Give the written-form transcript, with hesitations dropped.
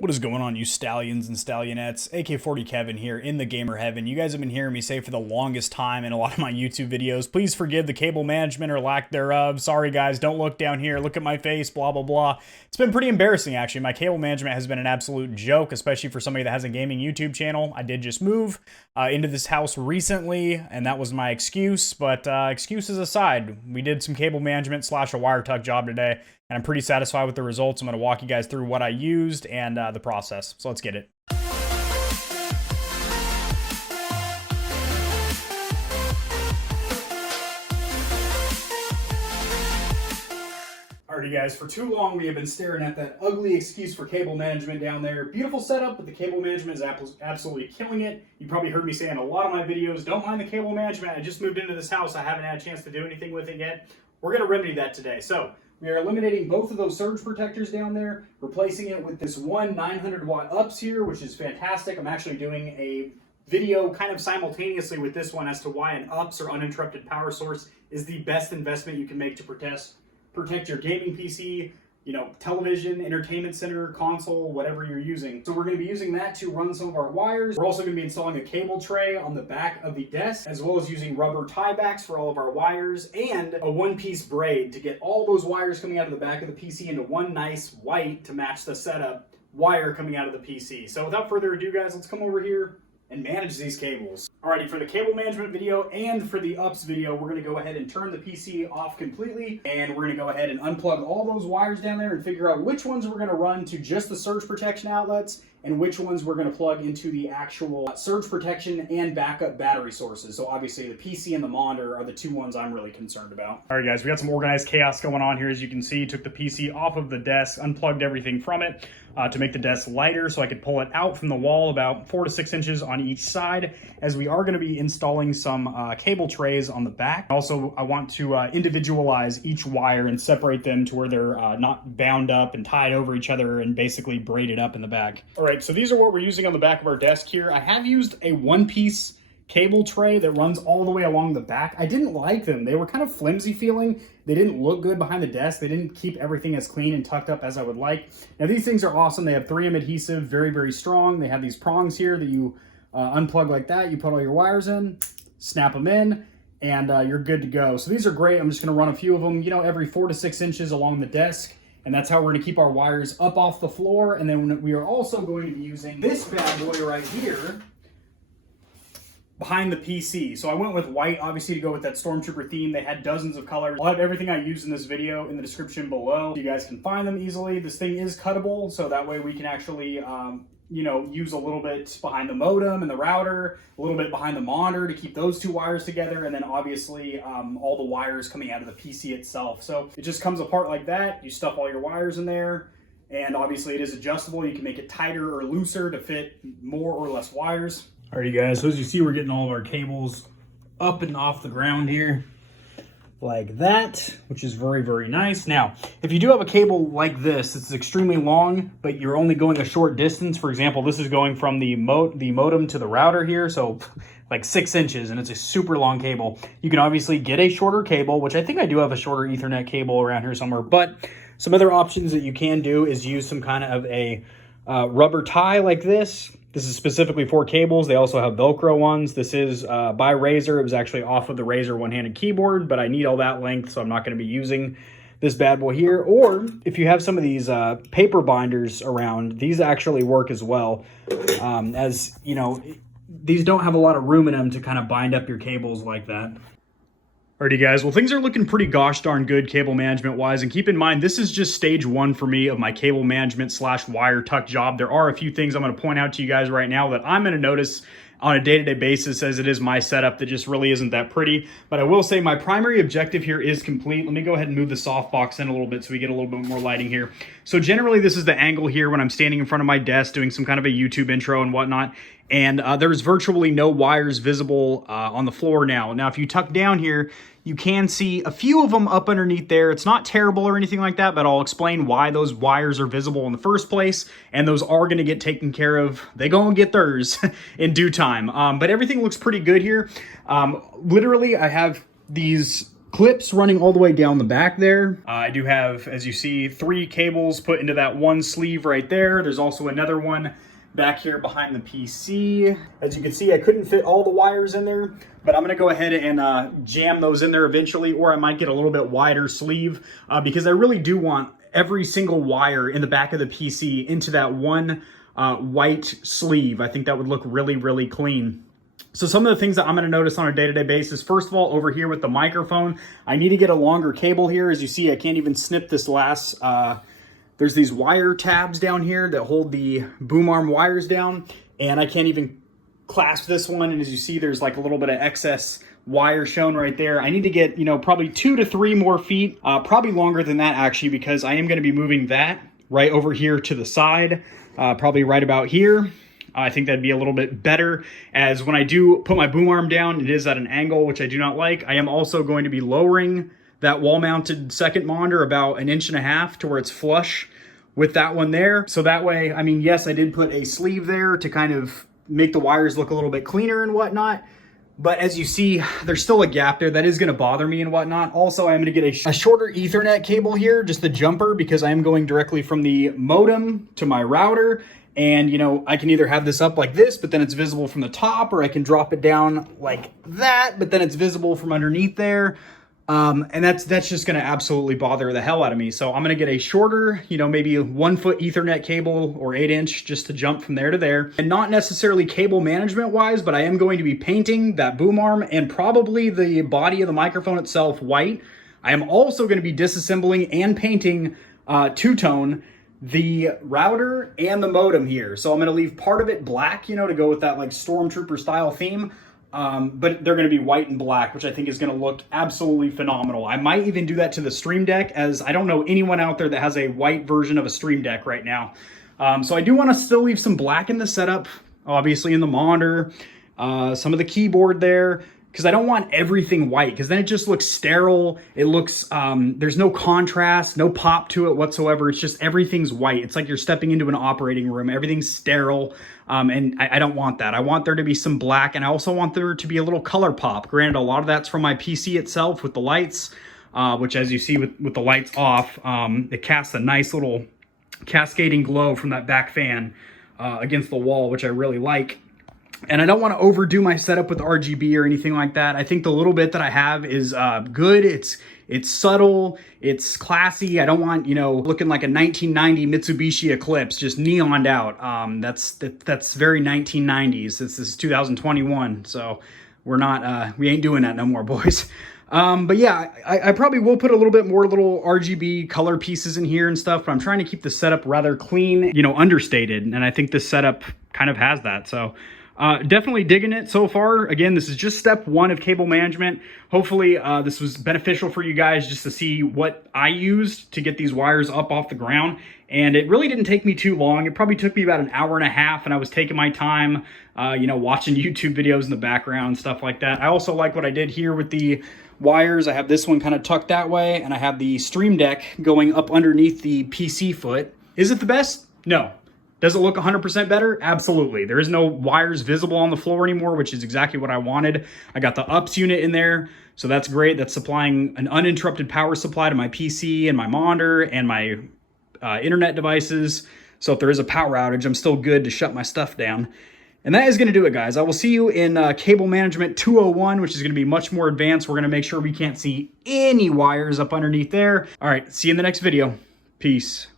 What is going on, you stallions and stallionettes? AK-40 Kevin here in the gamer heaven. You guys have been hearing me say for the longest time in a lot of my YouTube videos, please forgive the cable management or lack thereof. Sorry guys, don't look down here, look at my face, blah, blah, blah. It's been pretty embarrassing actually. My cable management has been an absolute joke, especially for somebody that has a gaming YouTube channel. I did just move into this house recently, and that was my excuse, but excuses aside, we did some cable management / a wire tuck job today. And I'm pretty satisfied with the results. I'm going to walk you guys through what I used and the process. So let's get it. Alrighty guys, for too long we have been staring at that ugly excuse for cable management down there. Beautiful setup, but the cable management is absolutely killing it. You probably heard me say in a lot of my videos, don't mind the cable management. I just moved into this house. I haven't had a chance to do anything with it yet. We're going to remedy that today. So we are eliminating both of those surge protectors down there, replacing it with this one 900 watt UPS here, which is fantastic. I'm actually doing a video kind of simultaneously with this one as to why an UPS or uninterrupted power source is the best investment you can make to protect your gaming PC, you know, television, entertainment center, console, whatever you're using. So we're going to be using that to run some of our wires. We're also going to be installing a cable tray on the back of the desk, as well as using rubber tiebacks for all of our wires, and a one-piece braid to get all those wires coming out of the back of the PC into one nice white to match the setup wire coming out of the PC. So without further ado, guys, let's come over here and manage these cables. Alrighty, for the cable management video and for the UPS video, we're gonna go ahead and turn the PC off completely, and we're gonna go ahead and unplug all those wires down there and figure out which ones we're gonna run to just the surge protection outlets and which ones we're gonna plug into the actual surge protection and backup battery sources. So obviously the PC and the monitor are the two ones I'm really concerned about. Alright guys, we got some organized chaos going on here. As you can see, took the PC off of the desk, unplugged everything from it to make the desk lighter so I could pull it out from the wall about 4 to 6 inches on each side, as we are gonna be installing some cable trays on the back. Also, I want to individualize each wire and separate them to where they're not bound up and tied over each other and basically braided up in the back. All right, so these are what we're using on the back of our desk here. I have used a one-piece cable tray that runs all the way along the back. I didn't like them. They were kind of flimsy feeling. They didn't look good behind the desk. They didn't keep everything as clean and tucked up as I would like. Now, these things are awesome. They have 3M adhesive, very, very strong. They have these prongs here that you unplug like that. You put all your wires in, snap them in, and you're good to go. So these are great. I'm just going to run a few of them, you know, every 4 to 6 inches along the desk. And that's how we're going to keep our wires up off the floor. And then we are also going to be using this bad boy right here behind the PC. So I went with white, obviously, to go with that Stormtrooper theme. They had dozens of colors. I'll have everything I used in this video in the description below, so you guys can find them easily. This thing is cuttable, so that way we can actually, you know, use a little bit behind the modem and the router, a little bit behind the monitor to keep those two wires together, and then obviously all the wires coming out of the PC itself. So it just comes apart like that. You stuff all your wires in there, and obviously it is adjustable. You can make it tighter or looser to fit more or less wires. Alrighty guys, so as you see, we're getting all of our cables up and off the ground here like that, which is very, very nice. Now, if you do have a cable like this, it's extremely long, but you're only going a short distance. For example, this is going from the modem to the router here, so like 6 inches, and it's a super long cable. You can obviously get a shorter cable, which I think I do have a shorter Ethernet cable around here somewhere, but some other options that you can do is use some kind of a rubber tie like this. This is specifically for cables. They also have Velcro ones. This is by Razer. It was actually off of the Razer one-handed keyboard, but I need all that length, so I'm not going to be using this bad boy here. Or if you have some of these paper binders around, these actually work as well. As you know, these don't have a lot of room in them to kind of bind up your cables like that. Alrighty guys, well, things are looking pretty gosh darn good cable management wise, and keep in mind this is just stage 1 for me of my cable management / wire tuck job. There are a few things I'm going to point out to you guys right now that I'm going to notice on a day-to-day basis, as it is my setup that just really isn't that pretty. But I will say my primary objective here is complete. Let me go ahead and move the softbox in a little bit so we get a little bit more lighting here. So generally this is the angle here when I'm standing in front of my desk doing some kind of a YouTube intro and whatnot. And there's virtually no wires visible on the floor now. Now, if you tuck down here, you can see a few of them up underneath there. It's not terrible or anything like that, but I'll explain why those wires are visible in the first place, and those are going to get taken care of. They gonna get theirs in due time. But everything looks pretty good here. Literally, I have these clips running all the way down the back there. I do have, as you see, 3 cables put into that one sleeve right there. There's also another one back here behind the PC. As you can see, I couldn't fit all the wires in there, but I'm gonna go ahead and jam those in there eventually, or I might get a little bit wider sleeve because I really do want every single wire in the back of the PC into that one white sleeve. I think that would look really, really clean. So some of the things that I'm going to notice on a day-to-day basis, first of all, over here with the microphone, I need to get a longer cable here. As you see, I can't even snip this last, there's these wire tabs down here that hold the boom arm wires down, and I can't even clasp this one. And as you see, there's like a little bit of excess wire shown right there. I need to get, you know, probably 2 to 3 more feet, probably longer than that actually, because I am going to be moving that right over here to the side, probably right about here. I think that'd be a little bit better, as when I do put my boom arm down, it is at an angle, which I do not like. I am also going to be lowering that wall-mounted second monitor about 1.5 inches to where it's flush with that one there. So that way, I mean, yes, I did put a sleeve there to kind of make the wires look a little bit cleaner and whatnot. But as you see, there's still a gap there that is going to bother me and whatnot. Also, I'm going to get a shorter Ethernet cable here, just the jumper, because I am going directly from the modem to my router. And, you know, I can either have this up like this, but then it's visible from the top, or I can drop it down like that, but then it's visible from underneath there. And that's just going to absolutely bother the hell out of me. So I'm going to get a shorter, you know, maybe 1 foot Ethernet cable or 8-inch just to jump from there to there. And not necessarily cable management wise, but I am going to be painting that boom arm and probably the body of the microphone itself white. I am also going to be disassembling and painting two-tone the router and the modem here. So I'm going to leave part of it black, you know, to go with that like Stormtrooper style theme. But they're going to be white and black, which I think is going to look absolutely phenomenal. I might even do that to the Stream Deck, as I don't know anyone out there that has a white version of a Stream Deck right now. So I do want to still leave some black in the setup, obviously in the monitor, some of the keyboard there, because I don't want everything white, because then it just looks sterile. It looks, there's no contrast, no pop to it whatsoever. It's just everything's white. It's like you're stepping into an operating room. Everything's sterile, and I don't want that. I want there to be some black, and I also want there to be a little color pop. Granted, a lot of that's from my PC itself with the lights, which as you see with the lights off, it casts a nice little cascading glow from that back fan against the wall, which I really like. And I don't want to overdo my setup with RGB or anything like that. I think the little bit that I have is good. It's subtle, it's classy. I don't want, you know, looking like a 1990 Mitsubishi Eclipse, just neoned out. That's very 1990s. This is 2021, so we ain't doing that no more, boys. But yeah, I probably will put a little bit more little RGB color pieces in here and stuff, but I'm trying to keep the setup rather clean, you know, understated. And I think this setup kind of has that. So definitely digging it so far. Again, this is just step 1 of cable management. Hopefully this was beneficial for you guys just to see what I used to get these wires up off the ground. And it really didn't take me too long. It probably took me about 1.5 hours, and I was taking my time, you know, watching YouTube videos in the background, stuff like that. I also like what I did here with the wires. I have this one kind of tucked that way, and I have the Stream Deck going up underneath the PC foot. Is it the best? No. Does it look 100% better? Absolutely. There is no wires visible on the floor anymore, which is exactly what I wanted. I got the UPS unit in there, so that's great. That's supplying an uninterrupted power supply to my PC and my monitor and my internet devices. So if there is a power outage, I'm still good to shut my stuff down. And that is going to do it, guys. I will see you in Cable Management 201, which is going to be much more advanced. We're going to make sure we can't see any wires up underneath there. All right, see you in the next video. Peace.